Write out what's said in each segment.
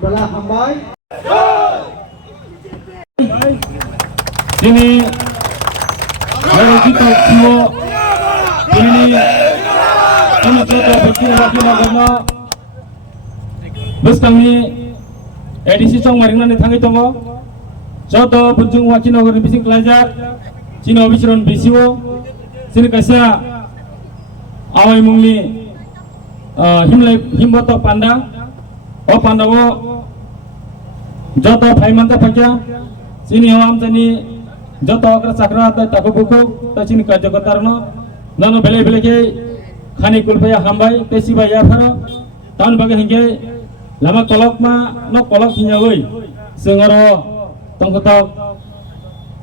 Bola hambai. Ini dari kita semua ini kami telah berkira-kira karena bus kami edisi cong maringan di tangki tongo jodoh punjung wakil nogor bising kelajar cina bisaron bisiwo sini kasih awai mungli himboto panda o pandawo jodoh paimanta pakya sini awam tani jodoh akra sakra atau taku buku tak sini kerja kotarno nano bele ke khani kulpaya hambai tesi baya phara tahun bagai hingga lama kolok ma no kolok hinyawai sengaro tongkotok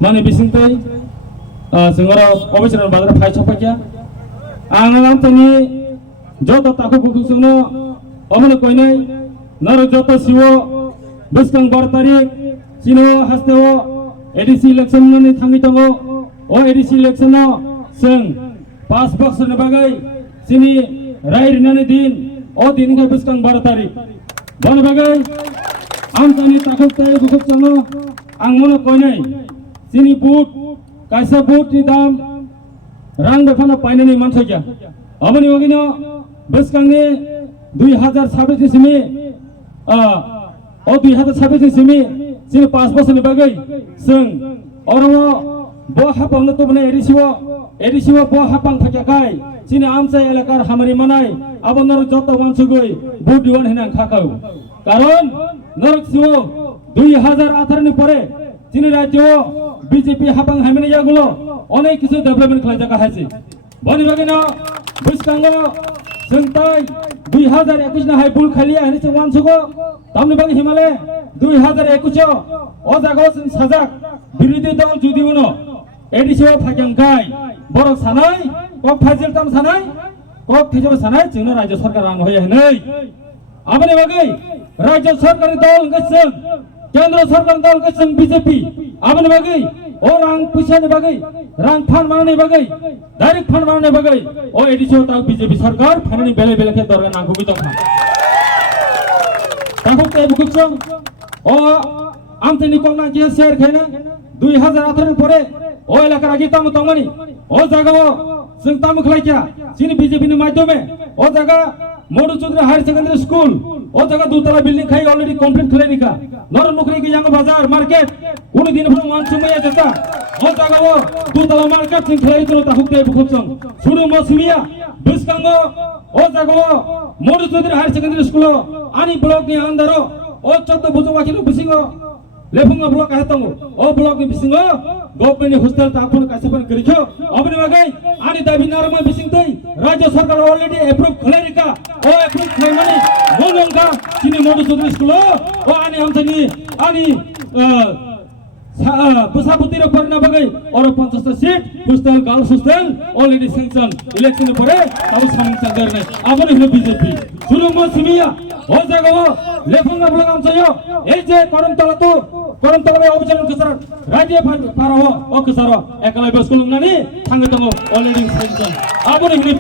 mana bising tay sengaro obisaran badar phai chopakya angalam tani jodoh taku buku sungno omano koinai naro jodoh siwo buskang bar tarik sino hastewo edisi election ni thangi tongo o edisi election no seng pas box na bagay sini rai rinani din o din ka buskang bar tarik bon bagay am tani takuk tay bukuk chano ang mono koinai sini boot kaisa boot ni dam rang befano painani mansogya amani ogino buskang ni 2026 simi o 2026 simi sini pas box ni bagay seng orang bo hapang na to bane edisiwo bo hapang thakyakai sini amsa elakar hamari manai abonar joto mansugoi boot diwan henang khakau karon norok siwo 2018 ni pore sini rajyo BJP hapang hamene yagulo onek kisu development khlajaka haise bani bagina buskango sengtai 2021 na hai bul khaliya hani se wansugo tamni bagi himale 2021 o jago sajak বিরোধী দল যদি উনো এডিসিও ফাইকাংকাই বরক সানাই cock ফাইজেল তাম সানাই cock থিজো সানাই जोंनो রাজ্য সরকার রাং হয়ে হनै আবনি বাগৈ রাজ্য সরকারি দল গসং কেন্দ্র সরকার দল গসং বিজেপি আবনি বাগৈ ও রাং পয়সানি বাগৈ রাং ফান মানানি বাগৈ ডাইরেক্ট ফান মানানি বাগৈ ও এডিসিও তাও বিজেপি সরকার ফানানি বেলে বেলে কে দরগা নাগুবি দং তাহলে তে বুকছং ও আমতেনি কংনা কি শেয়ার খাইনা 2018 পরে ও এলাকার আগে তামু তংমানি ও জায়গাও जों तामु खलाइया सिनि बीजेपी नि माध्यमे ओ जगह मोडू चौधरी हायर सेकेंडरी स्कूल ओ जगह दुतला बिल्डिंग खाई ऑलरेडी कंप्लीट खलाइनिका नर नौकरी के यांग बाजार मार्केट कुनु दिन फ्रम मानसुमया जता ओ जगह वो दुतला मार्केट सिं खलाई तो ताहुते बुखुसं सुरु मसमिया बिस्कांगो ओ जगह मोडू चौधरी हायर सेकेंडरी स्कूल आनी ब्लॉक नि अंदरो ओ चत्त बुजु वाकिलो बिसिंगो लेफुंगा ब्लॉक आतंगो ओ ब्लॉक नि बिसिंगो गवर्नमेंट नि हॉस्टल तापुन कासेपन करिखो अबनि बागै आनी दाबि नारमा बिसिंतै राज्य सरकार ऑलरेडी अप्रूव खलाइरिका ओ अप्रूव खलाइमानि मोनंगा सिनि मोडू चौधरी स्कूल ओ आनी हमथनि आनी पुसापुतिर पर्ना बागै और 50 seat hostel girls hostel already sanction election परे तब सैंक्शन गर्ने अबनि हो बीजेपी सुरुम सिमिया हो जगह लेफुंगा ब्लॉक आमसयो ए जे करमतला अभियान कसर राज्य पारो ओ कसर एकलाय स्कूल नानि थांगे दङ ऑलरेडी सैंक्शन अबनि हो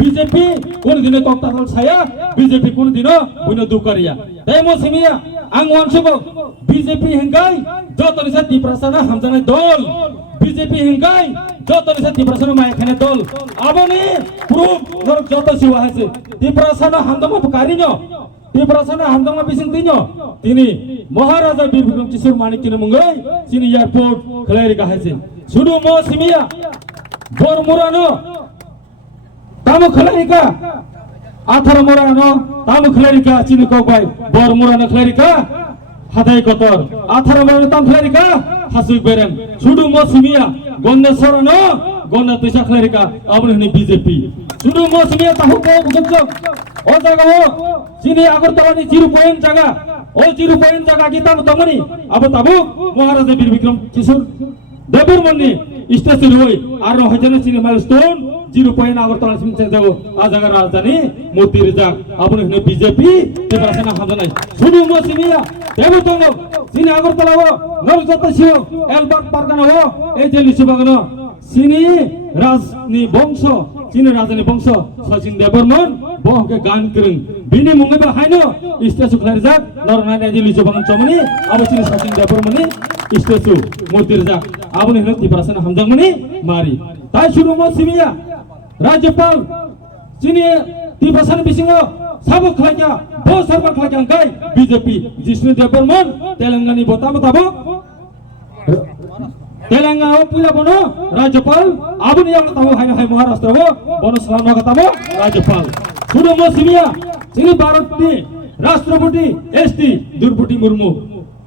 बीजेपी कोन दिने तक्ताल छाया बीजेपी कोन दिनो बुइनो दुकरिया देमो सिमिया आं वानसुगो बीजेपी हेंगाय जतनिसा तिप्रासाना हामजानाय दल बीजेपी हेंगाय जतनिसा तिप्रासाना मायखाने दल आबनि प्रूफ नरक जत सिवा हासे तिप्रासाना हामदमा कारिनो तिप्रासाना हामदमा बिसिंतिनो तिनि महाराजा वीर विक्रम किशोर मानिक तिनि मुंगै सिनि एयरपोर्ट खलाइरिका हासे सुदु म सिमिया बरमुरानो तामु खलाइरिका 18 morano tamu klerika chini kokbai bor morano klerika hatai kotor 18 morano tam klerika hasuk beren sudu mo simia gonda sorano gonda tisa klerika abun ni BJP sudu mo simia tahu ko ujok o jaga ho sini agartala ni 0 point jaga o 0 point jaga kita tamani abu tabu Maharaja Bir Bikram Kishore Debur mani station hoi arno hajana sini milestone 0 point agartala sini jago a jaga rajdhani Moti Rizak abun ni BJP tibrasana hamdanai sudu mo simia debu tongo sini agartala ho Naljata sio Albert Pargana ho ei je lisubagano sini rajni bongso sini rajani bongso Sachin Deborman boh ke gan kering bini mungai ba haino station kharijak nornai je lisubagan chomani abo sini Sachin Deborman ni station Moti Rizak abun ni tibrasana hamdangmani mari tai sudu mo simia Rajyapal sini tibrasana bisingo sabuk khalaiya bo sarbar khalaiya kai BJP Jishnu Deborman Telangani botamo tabo Telangana punya bono Rajyapal abun yang tahu hai Maharashtra wo bono selama ketemu Rajyapal sudah mau simia sini Bharat ni Rashtrapati ST Draupadi Murmu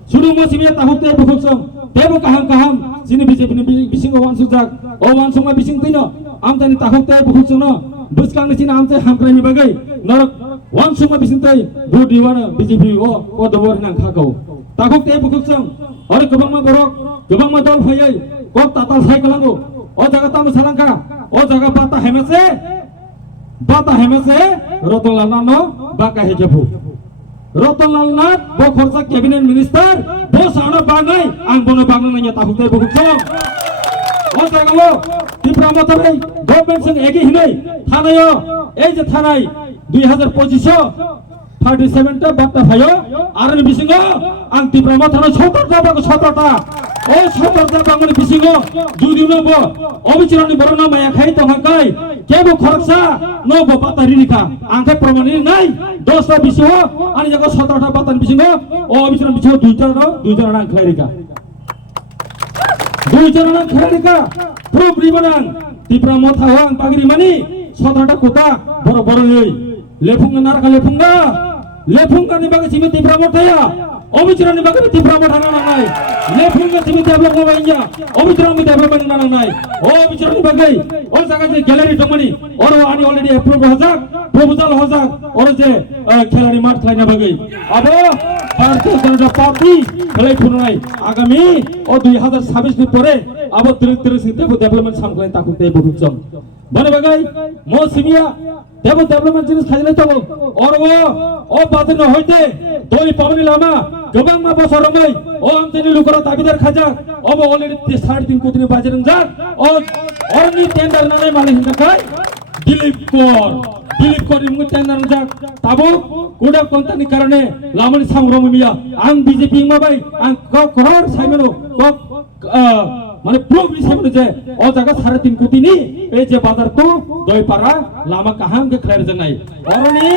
sudah mau simia tahu te bukuksam tebo kaham sini BJP ni bising wan sujak wan sunga bising tino am tani tahu te bukuksam no buskang ni sini am te hamkrani bagai narak wan sunga bising tai bu diwana BJP o dobor nang khakau tahu te bukuksam ore kebang ma borok kebang ma dol phayai kok tatal cyclango o jaga tamu salangka o jaga bata hemese Ratonlal Nano baka hejabu Ratonlal Nat bo khorsa cabinet minister bo sana bangai ang bono bangai nanya tahu te bukuk salam o jaga lo tipramotabai government sing egi hinai thanayo ei je thanai 2025 37 টা বার্তা ভাইও আর বিসিঙ্গ আং তিপ্রামা থানা 17 টা ও 17 টা বাঙালি বিসিঙ্গ যদি নব অবিচরণী বড় না মায়া খাই তো হাকাই কেবো খরচা নব বাতারি নিকা আংকে প্রমাণী নাই 10 টা বিসিও আনি জায়গা 17 টা বাতান বিসিঙ্গ ও অবিচরণ বিসিও দুইটা নাং খাইরিকা দুইজন নাং খাইরিকা প্রুফ রিবনাং তিপ্রামা থাওয়াং পাগরি মানি 17 টা কোতা বড় বড় এই Lefunga নারকা Lefunga ni bagai simi tipramo thaya obichran ni bagai tipramo thana nangai lefunga simi develop mobainya obichran mi development nangai obichran ni bagai o jaga je gallery domani oro ani already approve hojak proposal hojak oro je khelari mat khlaina bagai abo Bharatiya Janata Party khelai phunai agami o 2026 ni pore abo tir sing development samkhlai takute bukhum bane bagai mo simia development jinis khajlai to oro o batin hoite doi pawni lama gobang ma bosoromai o amteni lukara dabidaর Khwaja ob already 3.5 কোটি বাজারং যাক o orni tender nanai malai hindakai Dilip Kor imngu tender jak tabo kuda kontani karone lamani samgromia ang BJP mabai ang koror saimeno kok মানে probably সামনে যে ও জায়গা 3.5 কোটি নি এই যে বাজার তো দইপাড়া লামা কাহাম কে খাইর জানাই অরনি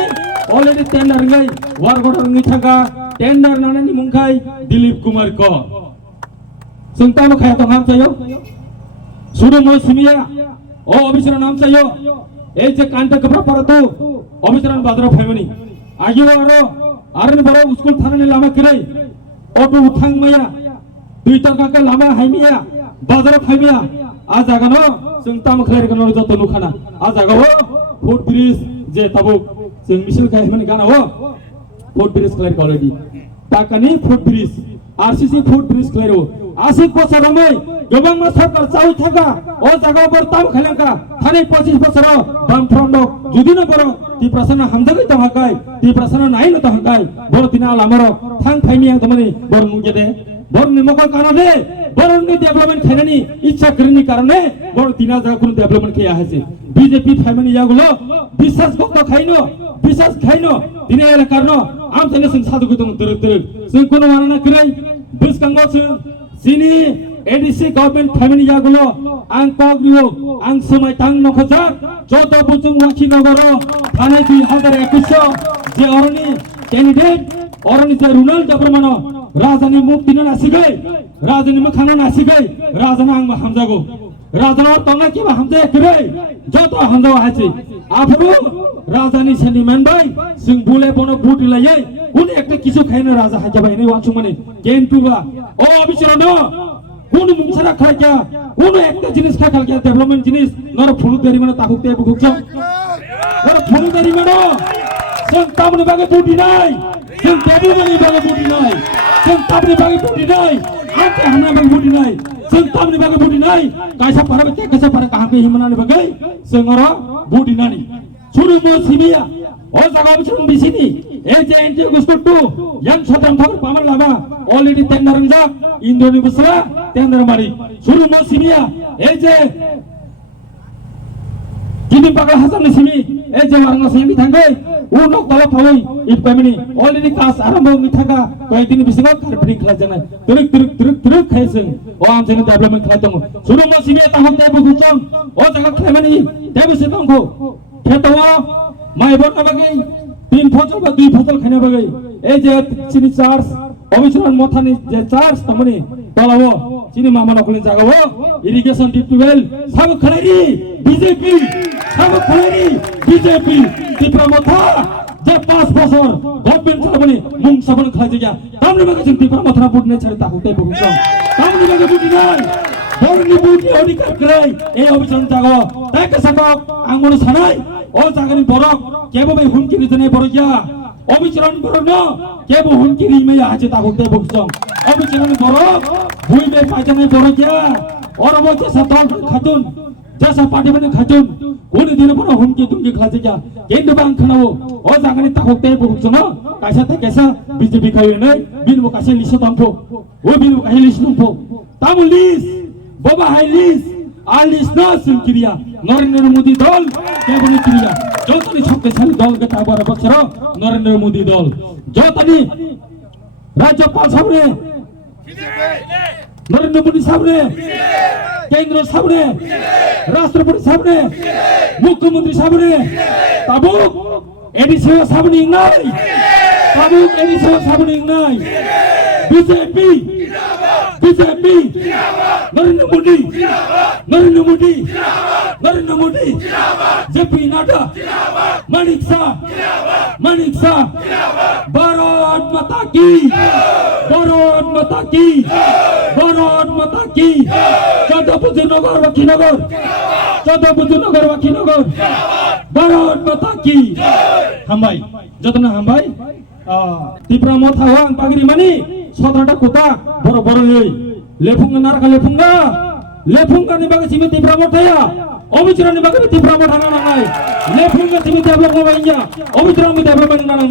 অলরেডি টেন্ডার গাই ওয়ার গডর নি থাকা টেন্ডার নানানি মুংখাই দিলীপ কুমার ক সুংতানো খায়া তো নাম চাইও সুরু মো সিমিয়া ও অবিচরণ নাম চাইও এই যে কান্টা কপড়া পরা তো অবিচরণ বাজার ফাইমনি আগিও আরনি বড় স্কুল থানানি লামা কিরাই অটো উঠাং মায়া দুই টাকা কে লামা হাইমিয়া बाजार फाइमिया आ जागानो जों ताम खलायगनो जतो नुखाना आ जागाव फुट ब्रिज जे ताबो जों मिसल खायमनि गानाव फुट ब्रिज खलाय अलरेडी टाकानि foot bridge RCC foot bridge खलायरो आसिक बछरमै गोबां मा सरकार चाउ थाका ओ जागाव बर ताम खलायका थाने 25 बछर बाम फ्रन्ट जुदि न बर ती प्रसन्न हमदगै तहाकाय ती प्रसन्न नाइ न तहाकाय बर तिना लामरो थां फाइमिया तमनि बर मुगेदे बर निमकल कानदे बरनि डेभलपमेंट खाइनानि इच्छा करनि कारणे बर तिना जागा कुन डेभलपमेंट खाया हासे बीजेपी फाइमानि यागुलो বিশ্বাস गक्त खाइनो বিশ্বাস खाइनो दिनै आला कारनो आम जने जों सादुगु दं तरक जों कोनो मानना किराय बिसकांगो जों सिनि एडीसी गभर्नमेंट फाइमानि यागुलो आं कग्रियो आं समय तां नखजा जत बुजुं वाखि नगर थाने 2021 जे अरनि कैंडिडेट अरनि जे रुनाल डेभलपमेंट राजानि मुख दिन नासिगै राजानि मोखाना नासिगै राजाना आं हामजागौ রাজার তঙ্গা কিবা হামজা করে যত হামজা আছে আফরু রাজানি সেন্টিমেন্ট ভাই সিং বুলে বনো বুট লাইয়ে কোন একটা কিছু খাইনা রাজা হাইকা ভাই নেই ওয়ানসু মানে কেন্টুবা ও অবিচরণ কোন মুংসারা খাইকা কোন একটা জিনিস খাইকা ডেভেলপমেন্ট জিনিস নর ফুলুদারি মানে তাকুতে বুকুছ নর ফুলুদারি মানে जों तामनि बागै बुदिनाय जों देबुमानि बागै बुदिनाय जों तामनि बागै बुदिनाय आंते हामना बागै बुदिनाय जों तामनि बागै बुदिनाय कायसा पारा ते कायसा पारा काहाके हिमनानि बागै जों अरा बुदिनानि सुरुमो सिबिया ओ जागाव सुरुम बिसिनि ए जे एनटी गुस्टु टु यां सतम थार पामर लाबा अलरेडी टेन्डार जा इन्डोनि बसरा टेन्डार मारि सुरुमो सिबिया ए जे Kini pakai Hasan di sini, jangan ngasih ini tanggai. Unok tahu tahu, ibu kami ni, already kas aram bau ni tangga. Kau ini bisa nggak karpet kelas jangan. Teruk kaiseng. Oh am sini development kelas jangan. Suruh masih ni tahun tebu kucing. Oh jangan kelima ni, tebu setang ko. Ketawa, mai berapa bagi? 3 फसल বা 2 फसल খাইনা বাগै এই যে চিনি charge অবিচরণ মথানি যে charge তমনি তলাবো চিনি মামা নকলি জাগাবো ইরিগেশন টিউবওয়েল সব খড়ারি বিজেপি সব খড়ারি বিজেপি ত্রিপুরা মথা যে 5 বছর গভর্নমেন্ট চালাবনি মুং সাবন খাই জায়গা তামনি বাগै जों ত্রিপুরা মথা বুটনে ছাড়ে তাকুতে বগুছম তামনি বাগै বুটি নাই বরনি বুটি অধিকার করে এই অবিচরণ জাগাবো তাই কাসাকক আং মনে সানাই ও জাগানি বরক কেবল হুমকিরি জনে বড়িয়া অবিচরণ বড় কেবল হুমকিরি মেয়া আছে তাকুতে বগুছম অবিচরণ বড় বুইবে পাইজানে বড়িয়া অরব যেসা দল খাতুন যেসা পার্টি মানে খাতুন কোন দিন বড় হুমকি তুমকি খাজে গিয়া কেন্দ্র বাং খানাও ও জাগানি তাকুতে বগুছম কাইসা তে কাইসা বিজেপি খাইনে বিনবো কাইসা লিসা তম্পো ও বিনবো কাইসা লিস তম্পো তামু লিস বাবা হাই লিস আলিস না সিনকিরিয়া নরেন্দ্র মোদি দল কেবল ক্রিয়া যতনি শক্তিশালী দল গতা 12 বছর নরেন্দ্র মোদি দল যতনি রাজ্যপাল সামনে নরেন্দ্র মোদি সামনে কেন্দ্র সামনে রাষ্ট্রপতি সামনে মুখ্যমন্ত্রী সামনে তাবুক এডিসিও সামনে নাই তাবুক এডিসিও সামনে নাই BJP BJP Narendra Modi Narendra Modi Narendra Modi JP Nadda Manik Shah Bharat Mata কি ভারত মাতা কি ভারত মাতা কি চন্দ্রপুর নগর বাকিনগর চন্দ্রপুর নগর বাকিনগর ভারত মাতা কি হামবাই যতনা হামবাই ত্রিপুরা মথা ওয়াং পাগরি মানি 17টা কোটা বড় বড় এই Lefunga নারকা Lefunga ni bagai simi Tripura মথায়া অবিচরণ ni bagai Tripura মথা না নাই Lefunga simi develop ko bainya অবিচরণ mi development না নাই